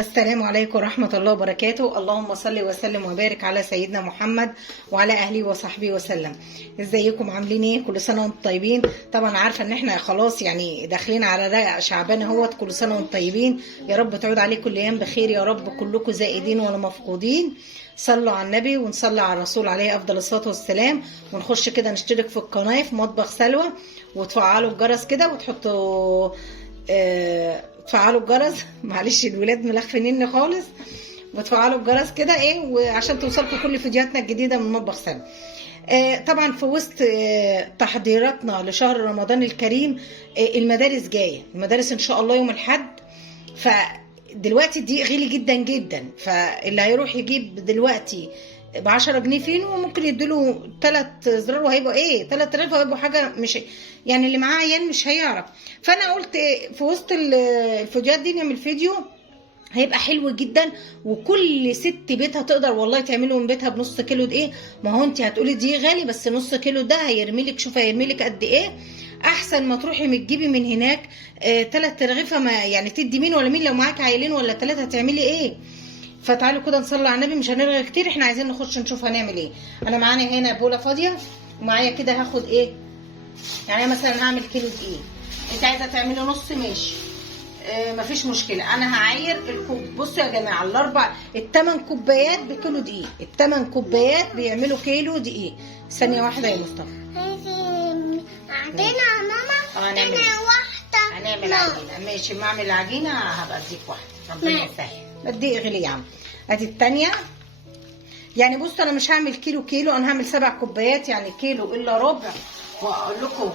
السلام عليكم ورحمة الله وبركاته. اللهم صل وسلم وبارك على سيدنا محمد وعلى أهله وصحبه وسلم. ازيكم عاملين ايه؟ كل سنة وانتم طيبين. طبعا عارفة ان احنا خلاص يعني داخلين على رجب شعبان اهوت. كل سنة وانتم طيبين، يا رب تعود عليكم الايام بخير يا رب، كلكم زائدين ولا مفقودين. صلوا على النبي ونصلي على الرسول عليه افضل الصلاة والسلام، ونخش كده نشترك في القناة في مطبخ سلوى، وتفعلوا الجرس كده وتحطوا تفعلوا الجرس. معلش الولاد ملخفنيني خالص. وتفعلوا الجرس كده ايه وعشان توصلكم كل فيديوهاتنا الجديده من مطبخ سلوى. طبعا في وسط تحضيراتنا لشهر رمضان الكريم، المدارس جايه، المدارس ان شاء الله يوم الاحد. فدلوقتي الدقيق غالي جدا جدا، فاللي هيروح يجيب دلوقتي ب10 جنيه فين، وممكن يديله 3 زرار وهيبقوا ايه 3000، وهيبقوا حاجه مش يعني اللي معاه عيال مش هيعرف. فانا قلت في وسط الفيديوهات دي نعمل فيديو هيبقى حلو جدا، وكل ست بيتها تقدر والله تعمله من بيتها بنص كيلو دقيق. ما هو انت هتقولي دي غالي، بس نص كيلو ده هيرمي لك، شوف هيرمي لك قد ايه. احسن ما تروحي متجيبي من هناك 3 رغيفه، ما يعني تدي مين ولا مين، لو معاك عيلين ولا 3 هتعملي ايه؟ فتعالوا كده نصلي على النبي، مش هنرغي كتير، احنا عايزين نخش نشوف هنعمل ايه. انا معانا هنا بوله فاضيه، ومعايا كده هاخد ايه، يعني مثلا هعمل كيلو دقيق. انت عايزه تعملي نص ماشي، مفيش مشكله. انا هعاير الكوب. بصوا يا جماعه، ال8 كوبايات بكيلو دقيق، ال8 كوبايات بيعملوا كيلو دقيق. ثانيه واحده يا مصطفى. عندنا يا ماما هنا واحده هنعمل عجينه. ماشي، ما اعمل العجينه هبقى اديك واحده، ربنا يسهل. الدقيق غلي يا عم. ادي الثانيه. يعني بصوا انا مش هعمل كيلو، انا هعمل 7 كوبايات، يعني كيلو الا ربع. واقول لكم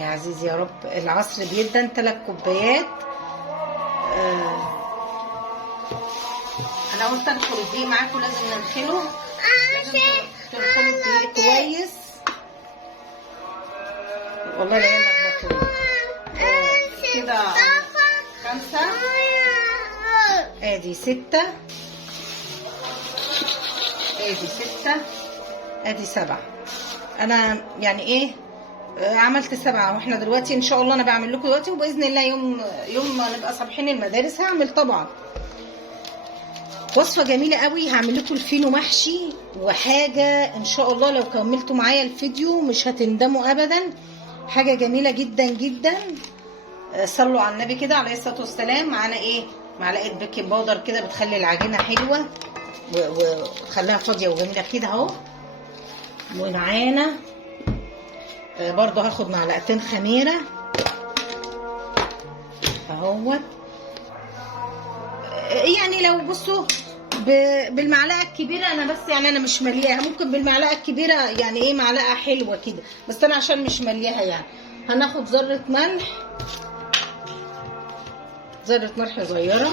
يا عزيزي يا رب، العصر بيدن 3 كوبايات. انا قلت ادخل الدقيق معاكم، لازم ننخله، لازم تدخلوا الدقيق كويس. والله العيال لخبطوني كده. 5 ادي 6 ادي 6 ادي 7. انا يعني ايه عملت 7، واحنا دلوقتي ان شاء الله انا بعمل لكم دلوقتي، وباذن الله يوم ما نبقى صابحين المدارس هعمل طبعا وصفه جميله قوي. هعمل لكم الفينو محشي، وحاجه ان شاء الله لو كملتوا معايا الفيديو مش هتندموا ابدا. حاجه جميله جدا جدا. صلوا على النبي كده عليه الصلاه والسلام. معانا ايه، معلقه بيكنج باودر كده بتخلي العجينه حلوه وتخليها فاضيه وجميله كده اهو. ومعانا برضو هاخد معلقتين خميره اهوت. يعني لو بصوا بالمعلقه الكبيره، انا بس يعني انا مش ملياها، ممكن بالمعلقه الكبيره يعني ايه معلقه حلوه كده، بس انا عشان مش ملياها يعني. هناخد ذره ملح، ذره ملح صغيره.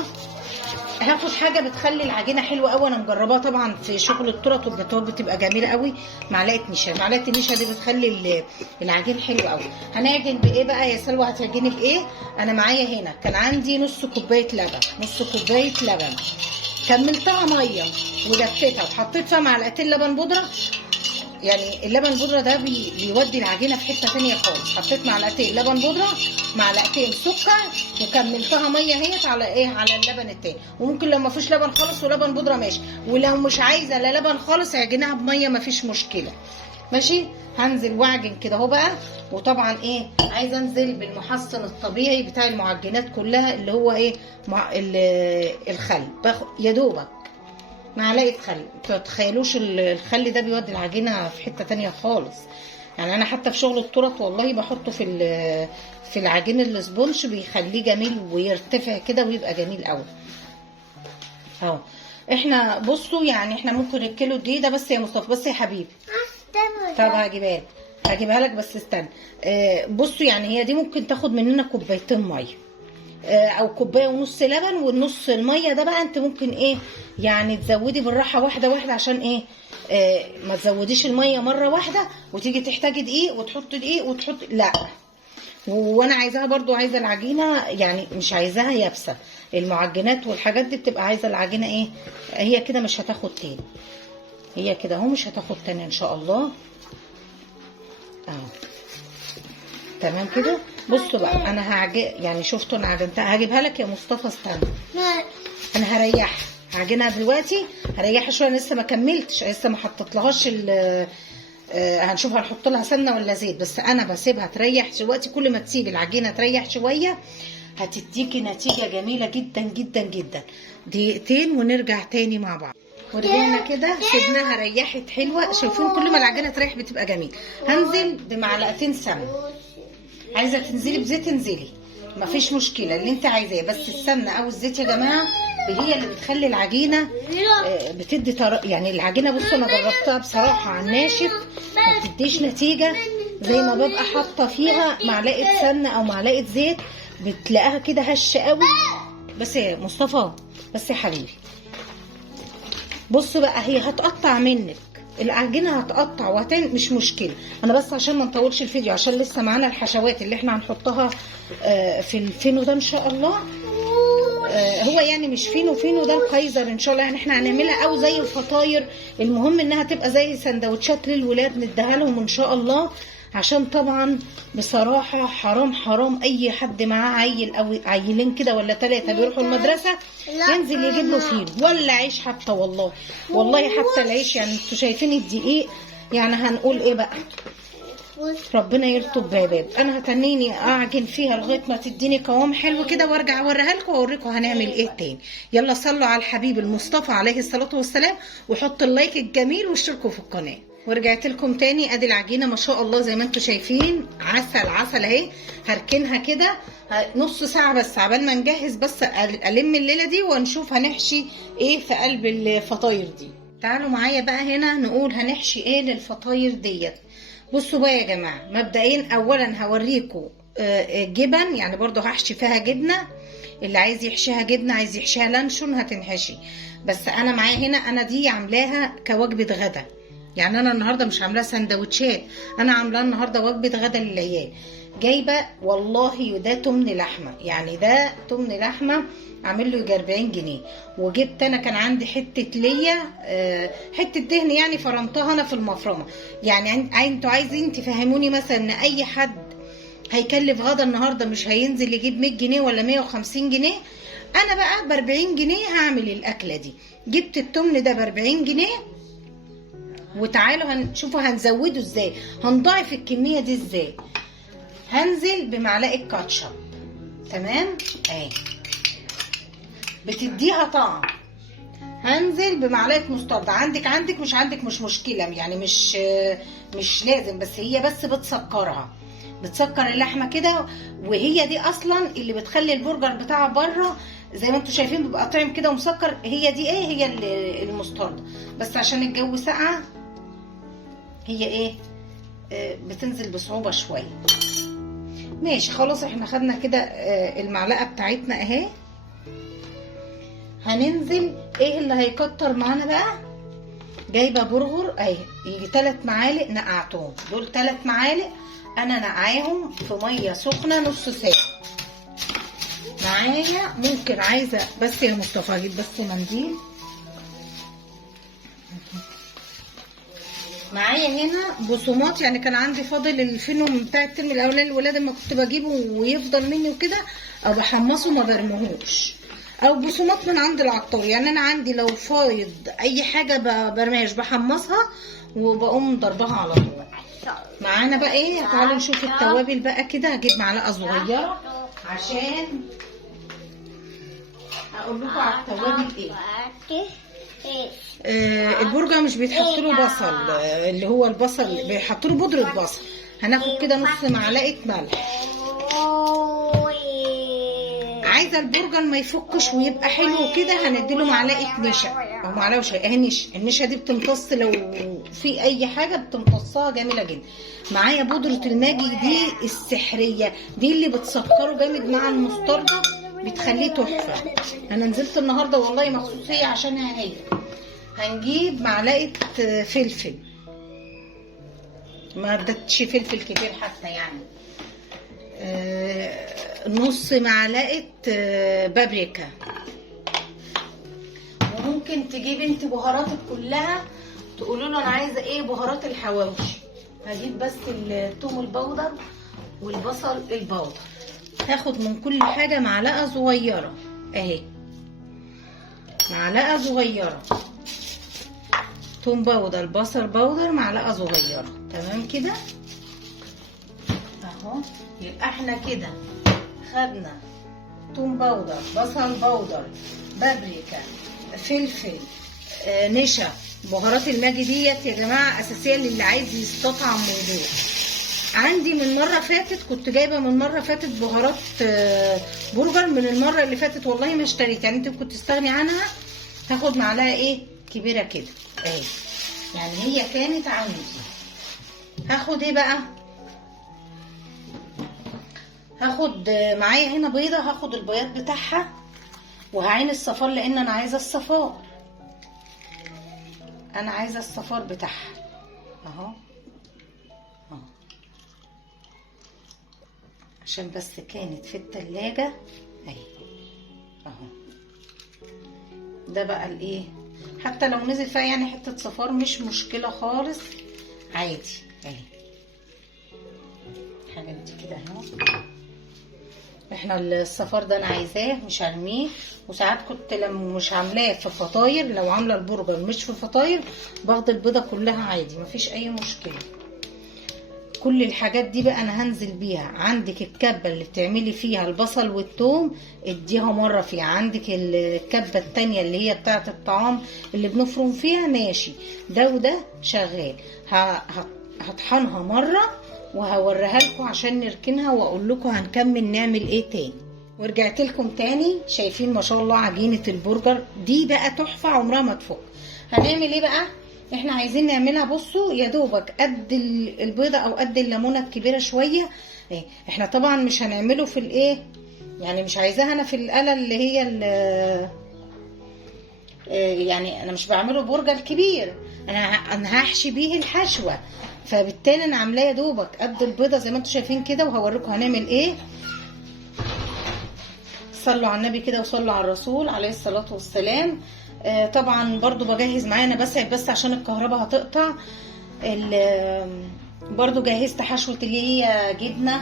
هاخد حاجه بتخلي العجينه حلوه قوي، انا مجرباها طبعا في شغل التورت والجاتوهات بتبقى جميله قوي. معلقه نشا، معلقه النشا دي بتخلي العجين حلو قوي. هنعجن بايه بقى يا سلوى؟ هتعجني بايه؟ انا معايا هنا كان عندي نص كوبايه لبن، نص كوبايه لبن كملتها ميه ولفيتها وحطيت فيها معلقتين لبن بودره. يعني اللبن بودره ده بيودي العجينه في حته ثانيه خالص. حطيت معلقتين لبن بودره، معلقتين سكر، وكملتها ميه اهيت على ايه، على اللبن التاني. وممكن لو ما فيش لبن خالص ولبن بودره ماشي، ولو مش عايزه لا لبن خالص اعجنها بميه ما فيش مشكله. ماشي. هنزل واعجن كده اهو بقى. وطبعا ايه، عايزه انزل بالمحصن الطبيعي بتاع المعجنات كلها، اللي هو ايه، الخل. يا دوبك معلقه خل. ما تتخيلوش الخل ده بيودي العجينه في حته تانية خالص. يعني انا حتى في شغل التورت والله بحطه في العجين الاسبونج، بيخليه جميل ويرتفع كده ويبقى جميل قوي اهو. احنا بصوا يعني احنا ممكن الكيلو دي ده بس يا مصطفى، بس يا حبيبي. طب هجيبها لك بس استنى. بصوا يعني هي دي ممكن تاخد مننا كوبايتين ميه، او كوبايه ونص لبن، والنص الميه ده بقى انت ممكن ايه يعني تزودي بالراحه واحده واحده، عشان ايه ما تزوديش الميه مره واحده وتيجي تحتاجي دقيق وتحطي دقيق وتحطي، لا. وانا عايزاها برضو، عايزه العجينه يعني مش عايزاها يابسه. المعجنات والحاجات دي بتبقى عايزه العجينه ايه، هي كده مش هتاخد تاني، هي كده اهو مش هتاخد تاني ان شاء الله اهو. تمام كده. بصوا بقى انا يعني شفتوا انا عجنتها، هجيبها لك يا مصطفى استنى. انا هريحها، هعجنها دلوقتي، هريحها شويه، لسه ما كملتش، لسه ما حطيتلهاش هنشوف هنحط لها سمنه ولا زيت، بس انا بسيبها تريح دلوقتي. كل ما تسيب العجينه تريح شويه هتديكي نتيجه جميله جدا جدا جدا. دقيقتين ونرجع تاني مع بعض. ورجعنا كده، سيبناها ريحت حلوه. شايفين كل ما العجينه تريح بتبقى جميل. هنزل بمعلقتين سمنه، عايزه تنزلي بزيت انزلي، مفيش مشكله اللي انت عايزاه، بس السمنه او الزيت يا جماعه هي اللي بتخلي العجينه بتدي يعني العجينه بصوا انا جربتها بصراحه على الناشف ما بتديش نتيجه زي ما ببقى حاطه فيها معلقه سمنه او معلقه زيت، بتلاقيها كده هشه قوي. بس يا مصطفى، بس يا حبيبي، بص بقى هي هتقطع منك العجينه، هتقطع مش مشكله. انا بس عشان ما نطولش الفيديو، عشان لسه معانا الحشوات اللي احنا هنحطها في الفينو ده ان شاء الله. هو يعني مش فينو ده القيصر ان شاء الله، يعني احنا هنعملها او زي الفطاير، المهم انها تبقى زي سندوتشات للولاد نديها لهم ان شاء الله. عشان طبعا بصراحه حرام اي حد معاه عيل او عيلين كده ولا 3 بيروحوا المدرسه ينزل يجيب له فين ولا عيش حتى. والله حتى العيش، يعني انتوا شايفين الدقيق، يعني هنقول ايه بقى، ربنا يرطب باب. انا هتنيني اعجن فيها لغايه ما تديني قوام حلو كده، وارجع اوريها لكم واوريكم هنعمل ايه تاني. يلا صلوا على الحبيب المصطفى عليه الصلاه والسلام، وحطوا اللايك الجميل واشتركوا في القناه. ورجعت لكم تاني. ادي العجينه ما شاء الله زي ما انتم شايفين، عسل اهي. هركنها كده نص ساعه بس عبال ما نجهز، بس الم الليله دي ونشوف هنحشي ايه في قلب الفطاير دي. تعالوا معايا بقى هنا نقول هنحشي ايه للفطاير ديت. بصوا بقى يا جماعه، مبدئيا اولا هوريكم جبن، يعني برضو هحشي فيها جبنه. اللي عايز يحشيها جبنه، عايز يحشيها لانشون هتنحشي. بس انا معايا هنا، انا دي عاملاها كوجبه غدا، يعني انا النهارده مش عاملاها سندوتشات، انا عاملاها النهارده وجبه غدا للعيال. جايبه والله ده تمن لحمه، يعني ده تمن لحمه عامل له يجي 40 جنيه. وجبت انا كان عندي حته ليا حته دهن، يعني فرمتها انا في المفرمه. يعني انتوا عايزين تفهموني مثلا ان اي حد هيكلف غدا النهارده مش هينزل يجيب 100 جنيه ولا 150 جنيه، انا بقى ب 40 جنيه هعمل الاكله دي. جبت التمن ده ب 40 جنيه، وتعالوا هنشوفوا هنزوده ازاي، هنضاعف الكميه دي ازاي. هنزل بمعلقه كاتشب، تمام اهي بتديها طعم. هنزل بمعلقه مستردة، عندك مش عندك مش مشكله، يعني مش لازم، بس هي بس بتسكر اللحمه كده. وهي دي اصلا اللي بتخلي البرجر بتاعها بره زي ما انتم شايفين بيبقى طعم كده ومسكر. هي دي ايه، هي المستردة، بس عشان الجو ساقعه هي ايه بتنزل بصعوبه شويه. ماشي خلاص، احنا خدنا كده المعلقه بتاعتنا اهي. هننزل ايه اللي هيكتر معانا بقى. جايبه برغر اهي يجي 3 معالق نقعتهم، دول 3 معالق انا نقعاهم في ميه سخنه نص ساعه. معايا ممكن عايزه بس يا مصطفى اجيب بس منديل. معايا هنا بصومات، يعني كان عندي فاضل الفينو بتاع الترم الاولاني الولاد اما كنت بجيبه ويفضل مني وكده، او بحمصه ما برميهوش، او بصومات من عند العطار. يعني انا عندي لو فايض اي حاجه برميهاش بحمصها وبقوم ضربها على طول. معانا بقى ايه، تعالوا نشوف التوابل بقى كده. هجيب معلقه صغيره عشان اقول لكم على التوابل ايه. البرجر مش بيتحط له بصل، اللي هو البصل بيحط له بودره بصل. هناخد كده نص معلقه ملح. عايزه البرجر ما يفكش ويبقى حلو كده، هنديله معلقه نشا او معلقه شاي اهي. النشا دي بتمتص، لو في اي حاجه بتمتصها جميله جدا. معايا بودره الماجي دي السحريه، دي اللي بتسكره جامد مع المستردة، بتخليه تحفه. انا نزلت النهارده والله مخصوص هي عشانها هي. هنجيب معلقه فلفل، ما ادتش فلفل كتير حتى، يعني نص معلقه بابريكا. وممكن تجيب انت بهاراتك كلها، تقولوا له انا عايزه ايه بهارات الحواوشي. هجيب بس الثوم البودر والبصل البودر. هاخد من كل حاجه معلقه صغيره اهي، معلقه صغيره توم باودر، بصل باودر، معلقه صغيره. تمام كده اهو. يبقى احنا كده خدنا توم باودر، بصل باودر، بابريكا، فلفل، نشا. بهارات الماجي ديت يا جماعه اساسيه للي عايز يستطعم موضوع. عندي من مره فاتت كنت جايبه من مره فاتت بهارات برجر، من المره اللي فاتت والله ما اشتريت، يعني انت كنت تستغني عنها. هاخد معلقه ايه كبيره كده اهي، يعني هي كانت عندي. هاخد ايه بقى؟ هاخد معايا هنا بيضه، هاخد البياض بتاعها وهعين الصفار لان انا عايزه الصفار، انا عايزه الصفار بتاعها اهو اهو، عشان بس كانت في التلاجة اهي اهو. ده بقى الايه، حتى لو نزل فيها يعني حته صفار مش مشكله خالص، عادي اهي. حاجه دي كده اهو. احنا الصفار ده انا عايزاه مش هرميه. وساعات كنت لما مش عاملاه في فطاير، لو عامله البرجر مش في فطاير باخد البيضه كلها عادي مفيش اي مشكله. كل الحاجات دي بقى انا هنزل بيها. عندك الكبه اللي بتعملي فيها البصل والثوم اديها مره فيها، عندك الكبه التانية اللي هي بتاعه الطعام اللي بنفرم فيها ماشي، ده وده شغال. هطحنها مره وهوريها لكم عشان نركنها واقول لكم هنكمل نعمل ايه تاني. ورجعت لكم تاني. شايفين ما شاء الله عجينه البرجر دي بقى تحفه عمرها ما تفك. هنعمل ايه بقى؟ احنا عايزين نعملها بصوا يا دوبك قد البيضه او قد الليمونه الكبيره شويه. احنا طبعا مش هنعمله في الايه، يعني مش عايزاها انا في القلة اللي هي يعني انا مش بعمله برجر كبير، انا هحشي بيه الحشوه، فبالتالي انا عاملاه يا دوبك قد البيضه زي ما انتم شايفين كده. وهوريكم هنعمل ايه. صلوا على النبي كده وصلوا على الرسول عليه الصلاه والسلام. طبعا برضو بجهز معايا انا بس عشان الكهرباء هتقطع. برضو جهزت حشوه اللي هي جبنه،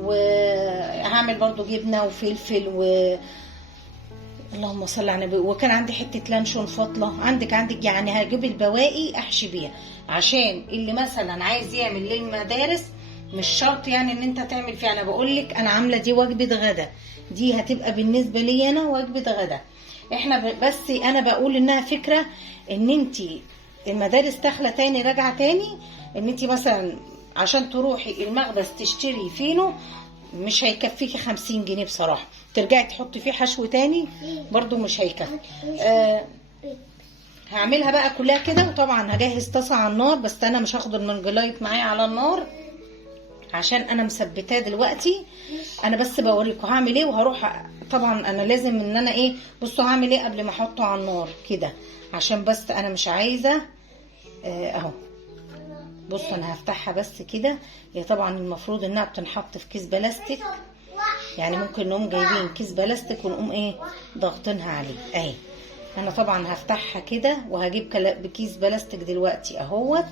وهعمل برضو جبنه وفلفل اللهم صل على النبي. وكان عندي حته لانشون فاضله، عندك يعني هجيب البواقي احشي بيها، عشان اللي مثلا عايز يعمل للمدارس مش شرط يعني ان انت تعمل فيها. انا بقول لك انا عامله دي وجبه غدا، دي هتبقى بالنسبه لي انا وجبه غدا. احنا بس انا بقول انها فكره ان انت المدارس داخله تاني راجعه تاني، ان انت مثلا عشان تروحي المخبز تشتري فينو مش هيكفيكي 50 جنيه بصراحه، ترجعي تحطي فيه حشو تاني برضو مش هيكفي. هعملها بقى كلها كده. وطبعا هجهز طاسه على النار، بس انا مش هاخد المنجلايت معايا على النار عشان انا مثبتاه دلوقتي. انا بس بوريكم هعمل ايه وهروح. طبعا انا لازم ان انا ايه، بصوا هعمل ايه قبل ما احطه على النار كده، عشان بس انا مش عايزه اهو. بصوا انا هفتحها بس كده. هي طبعا المفروض انها بتنحط في كيس بلاستيك، يعني ممكن نقوم جايبين كيس بلاستيك ونقوم ايه ضغطينها عليه اهي. انا طبعا هفتحها كده وهجيب بكيس بلاستيك دلوقتي اهوت،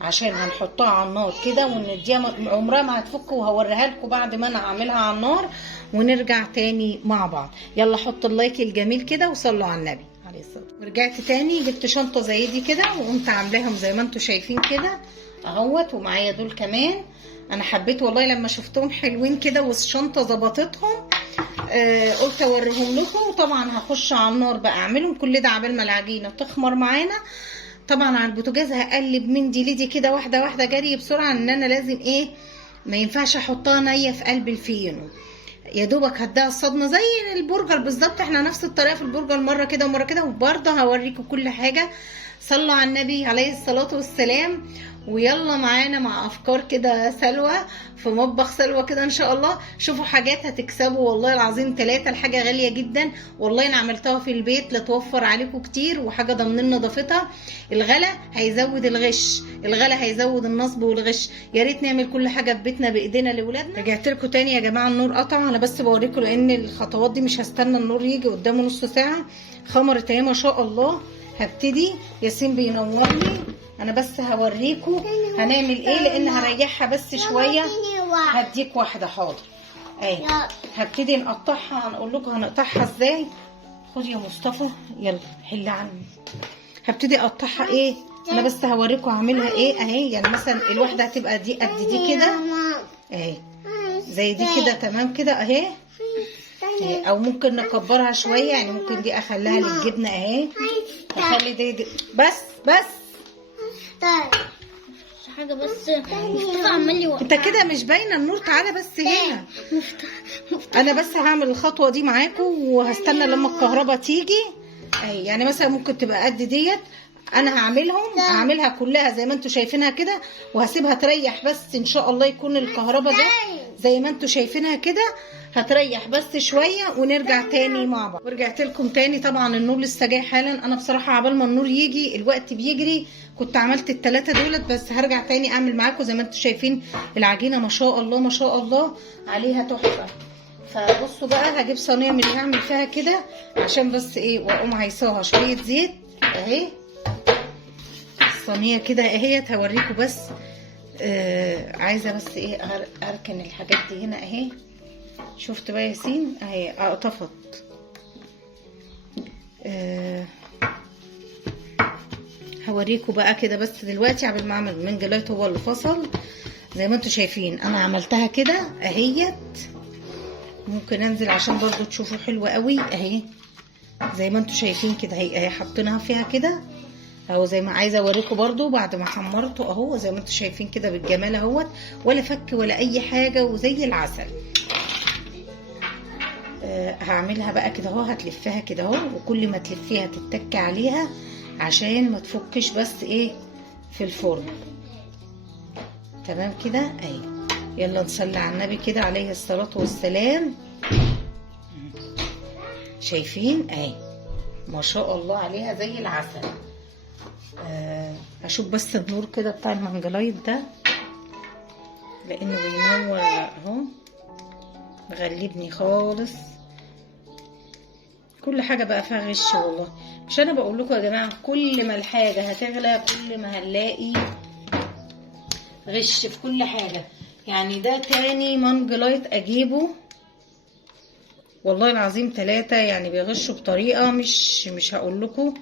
عشان هنحطها على النار كده ونديها عمرها ما هتفك. وهوريها لكم بعد ما انا هعملها على النار ونرجع تاني مع بعض. يلا حط اللايك الجميل كده وصلوا على النبي عليه الصلاه. ورجعت تاني جبت شنطه زي دي كده وقمت عاملاهم زي ما انتم شايفين كده اهوت، ومعايا دول كمان. انا حبيت والله لما شفتهم حلوين كده والشنطه ظبطتهم قلت اوريهم لكم. طبعا هخش على النار بقى اعملهم كل ده عبال ما العجينه تخمر معانا. طبعا على البوتاجاز هقلب من دي لدي كده واحده واحده جري بسرعه، ان انا لازم ايه ما ينفعش احطها نيه في قلب الفينو، يا دوبك هديها الصدمه زي البرجر بالظبط. احنا نفس الطريقه في البرجر، مره كده ومره كده، وبرضه هوريكم كل حاجه. صلوا على النبي عليه الصلاه والسلام. ويلا معانا مع افكار كده سلوى في مطبخ سلوى كده ان شاء الله. شوفوا حاجات هتكسبوا والله العظيم 3. الحاجه غاليه جدا والله، انا عملتها في البيت لتوفر عليكم كتير، وحاجه ضامنين نظافتها. الغلا هيزود الغش، الغلا هيزود النصب والغش. يا ريت نعمل كل حاجه في بيتنا بايدينا لاولادنا. رجعت لكم تاني يا جماعه. النور قطع، انا بس بوريكم لان الخطوات دي مش هستنى النور يجي قدامه نص ساعه. خمرت اهي ما شاء الله. هبتدي ياسين بينور لي انا بس هوريكم هنعمل ايه، لان هريحها بس شويه. هديك واحده حاضر. اهي هبتدي نقطعها، هنقول لكم هنقطعها ازاي. خد يا مصطفى يلا حل عني. هبتدي اقطعها ايه، انا بس هوريكم هعملها ايه. اهي يعني مثلا الواحده هتبقى دي قد دي كده اهي، زي دي كده تمام كده اهي. او ممكن نكبرها شويه، يعني ممكن دي اخليها للجبنه اهي، اخلي دي بس حاجه بس. مصطفى عمال يوقع. انت كده مش باينه النور، تعالى بس هنا. انا بس هعمل الخطوه دي معاكم وهستنى لما الكهرباء تيجي اهي. يعني مثلا ممكن تبقى قد ديت، انا هعملها كلها زي ما انتم شايفينها كده، وهسيبها تريح بس ان شاء الله. يكون الكهرباء ده زي ما انتم شايفينها كده، هتريح بس شويه ونرجع تاني مع بعض. ورجعت لكم تاني. طبعا النور لسه جاي حالا. انا بصراحه عبال ما النور يجي الوقت بيجري، كنت عملت الثلاثه دولت، بس هرجع تاني اعمل معاكم. زي ما انتم شايفين العجينه ما شاء الله ما شاء الله عليها تحفه. فبصوا بقى هجيب صينيه من اللي هعمل فيها كده، عشان بس ايه، واقوم عايصاها شويه زيت اهي. الصينيه كده اهي هوريكم بس. عايزه بس ايه اركن الحاجات دي هنا اهي. شفت بقى ياسين اهي طفت. هوريكم بقى كده بس دلوقتي قبل ما اعمل المنجلايت. هو اللي فصل زي ما انتم شايفين. انا عملتها كده اهيت. ممكن انزل عشان برضو تشوفوا حلوه قوي اهي، زي ما انتم شايفين كده اهي حطيناها فيها كده اهو. زي ما عايزه اوريكم برضو بعد ما حمرته اهو، زي ما انتم شايفين كده بالجمال اهوت، ولا فك ولا اي حاجه، وزي العسل. هعملها بقى كده اهو، هتلفها كده اهو، وكل ما تلفيها تتك عليها عشان ما تفكش بس ايه في الفرن. تمام كده اهي. يلا نصلي على النبي كده عليه الصلاه والسلام. شايفين اهي ما شاء الله عليها زي العسل. اشوف بس النور كده بتاع المنجلايت ده، لانه بينور اهو، مغلبني خالص. كل حاجه بقى فيها غش والله. مش انا بقول لكم يا جماعه، كل ما الحاجه هتغلى كل ما هنلاقي غش في كل حاجه. يعني ده تاني منجلايت اجيبه والله العظيم 3، يعني بيغشوا بطريقه مش هقول لكم.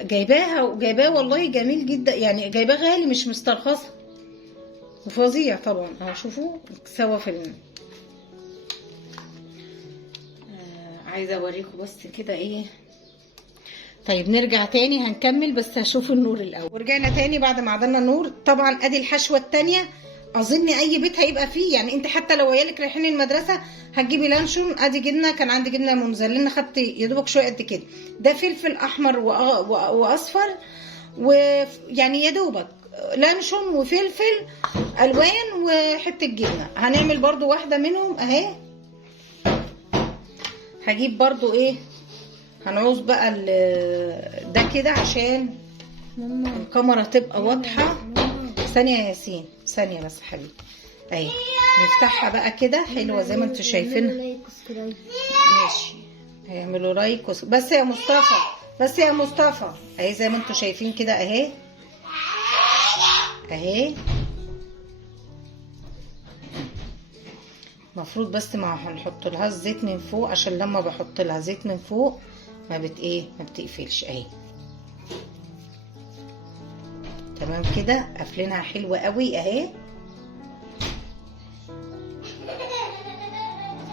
جايباه والله جميل جدا، يعني جايباه غالي مش مسترخصه وفظيع طبعا اهو. شوفوا سوا في عايزه اوريكم بس كده ايه. طيب نرجع تاني هنكمل، بس هشوف النور الاول. ورجعنا تاني بعد ما عملنا النور. طبعا ادي الحشوه التانيه. اظن اي بيت هيبقى فيه، يعني انت حتى لو عيالك رايحين المدرسه هتجيبي لانشون. ادي جبنه، كان عندي جبنه موزاريلا خدت يا دوبك شويه قد كده. ده فلفل احمر واصفر، ويعني يا دوبك لانشون وفلفل الوان وحته جبنه. هنعمل برضو واحده منهم اهي. هجيب برضو ايه، هنعوز بقى ده كده عشان الكاميرا تبقى واضحه. ثانيه يا ياسين، ثانيه بس حبيبي اهي. نفتحها بقى كده حلوه زي ما انتم شايفينها. ماشي هيعملوا لايك بس يا مصطفى، بس يا مصطفى اهي زي ما انتم شايفين كده اهي اهي. المفروض بس ما هنحط لها الزيت من فوق، عشان لما بحط لها زيت من فوق ما بتقفلش اهي. تمام كده قافلينها حلوه قوي اهي.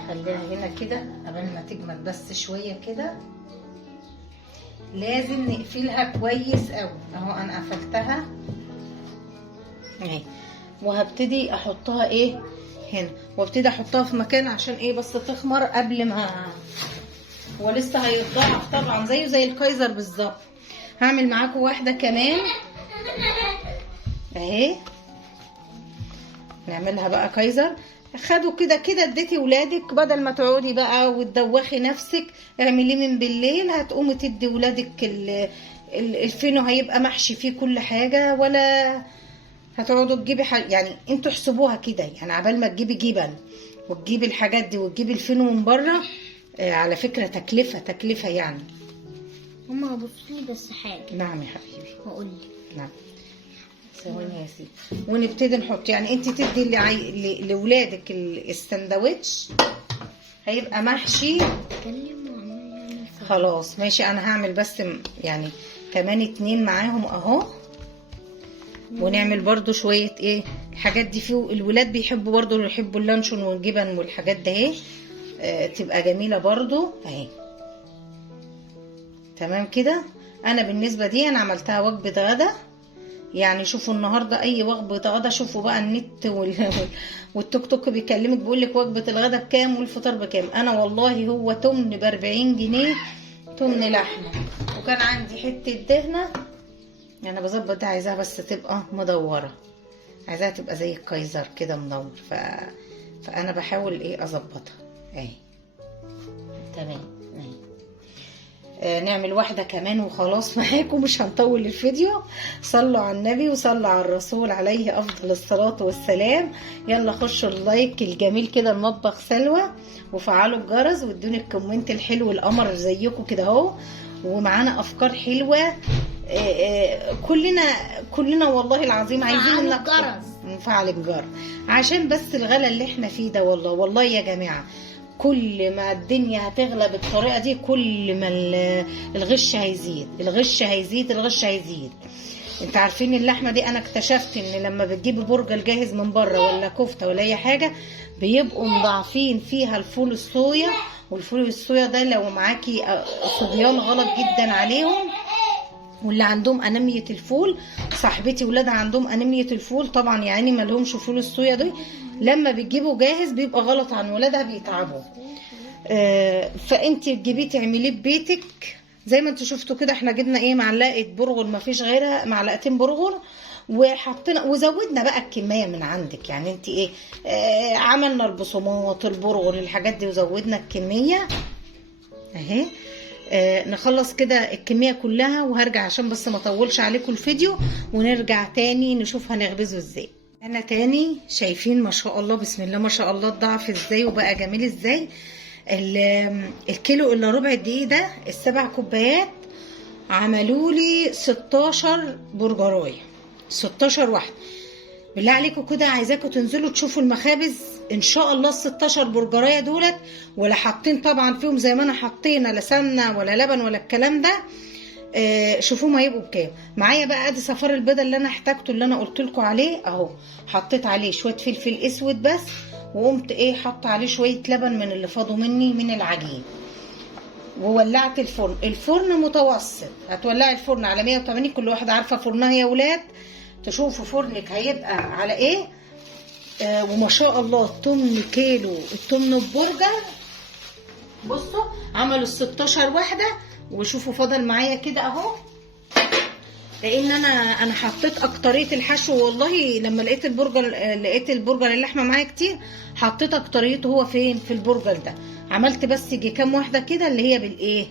خليها هنا كده قبل ما تجمد بس شويه كده. لازم نقفلها كويس قوي اهو. انا قفلتها اهي، وهبتدي احطها ايه هنا، وابتدي احطها في مكان عشان ايه بس تخمر قبل ما هو لسه هيتضاعف طبعا زيه زي الكايزر بالظبط. هعمل معاكم واحده كمان اهي، نعملها بقى كايزر. خدوا كده اديتي ولادك، بدل ما تقعدي بقى وتدوخي نفسك اعمليه من بالليل. هتقومي تدي ولادك الفينو هيبقى محشي فيه كل حاجه، ولا هتقعدوا تجيبي يعني انتوا احسبوها كده. يعني عبال ما تجيبي جبن وتجيبي الحاجات دي وتجيبي الفينو من بره، على فكره تكلفه يعني. ماما بصي بس حاجه. نعم يا حبيبي. هقول لك اللحمه. ثواني يا سيدي. ونبتدي نحط، يعني انت تدي لاولادك السندوتش هيبقى محشي. خلاص ماشي، انا هعمل بس يعني كمان 2 معاهم اهو. ونعمل برضو شويه ايه الحاجات دي فيه، الولاد بيحبوا برضو، يحبوا اللانشون والجبن والحاجات ده اهي. تبقى جميله برضو اهي. تمام كده. انا بالنسبه دي انا عملتها وجبه غدا. يعني شوفوا النهارده اي وجبه غدا، شوفوا بقى النت والتوك توك بيكلمك بيقول لك وجبه الغدا بكام والفطار بكام. انا والله هو تمن ب 40 جنيه، تمن لحمه، وكان عندي حته دهنه. انا بظبط ده، عايزاها بس تبقى مدوره، عايزاها تبقى زي الكايزر كده مدور. فانا بحاول ايه اظبطها اهي. تمام اهي. نعمل واحدة كمان وخلاص معاكم، مش هنطول الفيديو. صلوا على النبي وصلوا على الرسول عليه أفضل الصلاة والسلام. يلا خشوا اللايك الجميل كده المطبخ سلوى، وفعلوا الجرس، وادوني الكومنت الحلو القمر زيكم كده اهو. ومعانا أفكار حلوة. كلنا والله العظيم عايزين نفعل الجرس عشان بس الغلا اللي احنا فيه ده. والله يا جماعة كل ما الدنيا هتغلى بالطريقه دي كل ما الغش هيزيد، الغش هيزيد، الغش هيزيد. انت عارفين اللحمه دي انا اكتشفت ان لما بتجيبي برجر جاهز من بره ولا كفته ولا اي حاجه بيبقوا مضاعفين فيها الفول الصويا. والفول الصويا ده لو معاكي صبيان غلط جدا عليهم، واللي عندهم انيميا الفول، صاحبتي ولادها عندهم انيميا الفول طبعا، يعني ما لهمش فول الصويا دي، لما بتجيبه جاهز بيبقى غلط عن ولادها بيتعبوا. فانت تجيبيه تعمليه ببيتك زي ما انتوا شفتوا كده. احنا جبنا ايه معلقه برغل، ما فيش غيرها، معلقتين برغل، وحطينا وزودنا بقى الكميه من عندك. يعني انت ايه عملنا البصمات البرغل الحاجات دي وزودنا الكميه اهي. نخلص كده الكميه كلها وهرجع عشان بس ما اطولش عليكم الفيديو، ونرجع تاني نشوف هنخبزه ازاي. انا تاني شايفين ما شاء الله بسم الله ما شاء الله اتضاعف ازاي وبقى جميل ازاي. الكيلو الا ربع دقيق ده ال7 كوبايات عملوا لي 16 برجرايه، 16 واحده. بالله عليكم كده عايزاكم تنزلوا تشوفوا المخابز ان شاء الله. ال16 برجرايه دولت ولا حاطين طبعا فيهم زي ما انا حطينا لا سمنه ولا لبن ولا الكلام ده. شوفوهم هيبقوا بكام. معايا بقى ادي صفار البيضه اللي انا احتاجته اللي انا قلت لكم عليه اهو. حطيت عليه شويه فلفل اسود بس، وقمت ايه حاطه عليه شويه لبن من اللي فاضوا مني من العجين. وولعت الفرن متوسط. هتولعي الفرن على 180. كل واحده عارفه فرنها يا ولاد، تشوفوا فرنك هيبقى على ايه. وما شاء الله التمن كيلو التمن البرجر بصوا عملوا 16 واحده. وشوفوا فضل معايا كده اهو، لان انا حطيت اكتريه الحشو. والله لما لقيت البرجر اللحمه معايا كتير حطيت اكتريته. هو فين في البرجر ده. عملت بس يجي كام واحده كده اللي هي بالايه.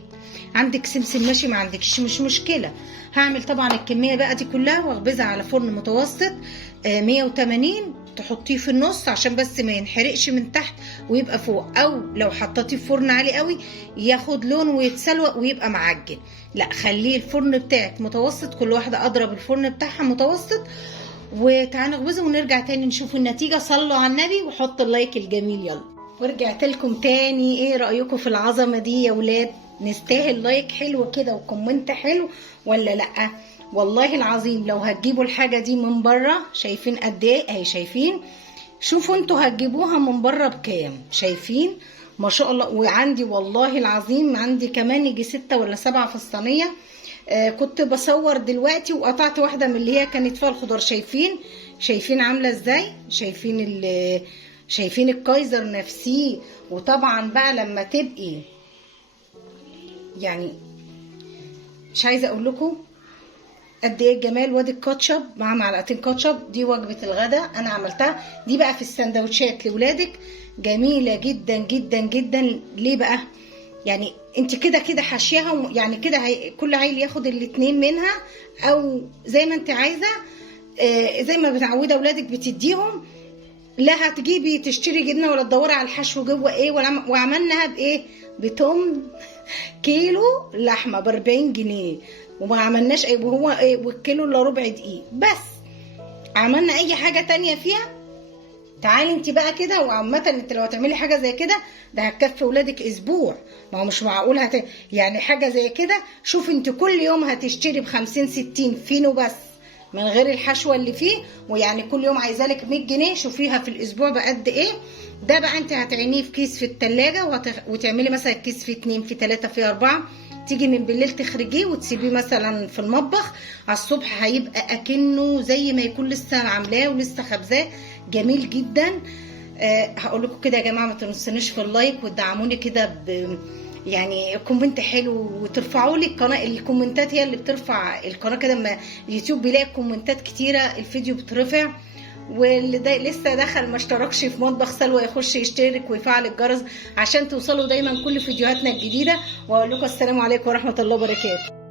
عندك سمسم ماشي، ما عندكش مش مشكله. هعمل طبعا الكميه بقى دي كلها واخبزها على فرن متوسط 180. تحطيه في النص عشان بس ما ينحرقش من تحت ويبقى فوق، او لو حطيتيه في فرن عالي قوي ياخد لون ويتسلق ويبقى معجن. لا خليه الفرن بتاعك متوسط. كل واحده اضرب الفرن بتاعها متوسط. وتعالوا نخبزه ونرجع تاني نشوف النتيجه. صلوا على النبي وحطوا اللايك الجميل. يلا ورجعت لكم تاني. ايه رايكم في العظمه دي يا ولاد؟ نستاهل لايك حلو كده وكومنت حلو ولا لا؟ والله العظيم لو هتجيبوا الحاجه دي من بره، شايفين قد ايه اهي، شايفين؟ شوفوا انتوا هتجيبوها من بره بكام، شايفين ما شاء الله. وعندي والله العظيم عندي كمان يجي 6 ولا 7 في الصينيه. كنت بصور دلوقتي وقطعت واحده من اللي هي كانت فيها الخضار. شايفين عامله ازاي؟ شايفين الكايزر نفسيه. وطبعا بقى لما تبقي يعني مش عايزه اقول لكم قد ايه الجمال. وادي الكاتشب مع معلقتين كاتشب. دي وجبه الغداء انا عملتها. دي بقى في السندوتشات لاولادك جميله جدا جدا جدا. ليه بقى؟ يعني انت كده حاشيها، يعني كده كل عيل ياخد الاتنين منها، او زي ما انت عايزه. زي ما بتعودي اولادك بتديهم. لا هتجيبي تشتري جبنه ولا تدوري على الحشو جوه ايه. وعملناها بايه؟ بتمن كيلو لحمه ب 40 جنيه وما عملناش اي، وهو ايه، والكيلو الا ربع دقيق بس. عملنا اي حاجه تانية فيها؟ تعالي انت بقى كده. وعامه انت لو هتعملي حاجه زي كده ده هتكفي ولادك اسبوع. ما هو مش معقول يعني حاجه زي كده. شوف انت كل يوم هتشتري ب50 60 فينو بس من غير الحشوه اللي فيه، ويعني كل يوم عايزالك 100 جنيه. شوفيها في الاسبوع بقد ايه. ده بقى انت هتعينيه في كيس في التلاجة وتعملي مثلا كيس فيه 2 فيه 3 فيه 4. تيجي من بالليل تخرجيه وتسيبيه مثلا في المطبخ، على الصبح هيبقى اكنه زي ما يكون لسه عاملاه ولسه خبزاه. جميل جدا. هقول لكم كده يا جماعه، ما تنسونيش في اللايك وتدعموني كده يعني كومنت حلو، وترفعوا لي القناه. الكومنتات هي اللي بترفع القناه كده. لما اليوتيوب بيلاقي كومنتات كتيره الفيديو بترفع. واللي لسه دخل ما اشتركش في مطبخ سلوى يخش يشترك ويفعل الجرس عشان توصلوا دايما كل فيديوهاتنا الجديده. واقول لكم السلام عليكم ورحمه الله وبركاته.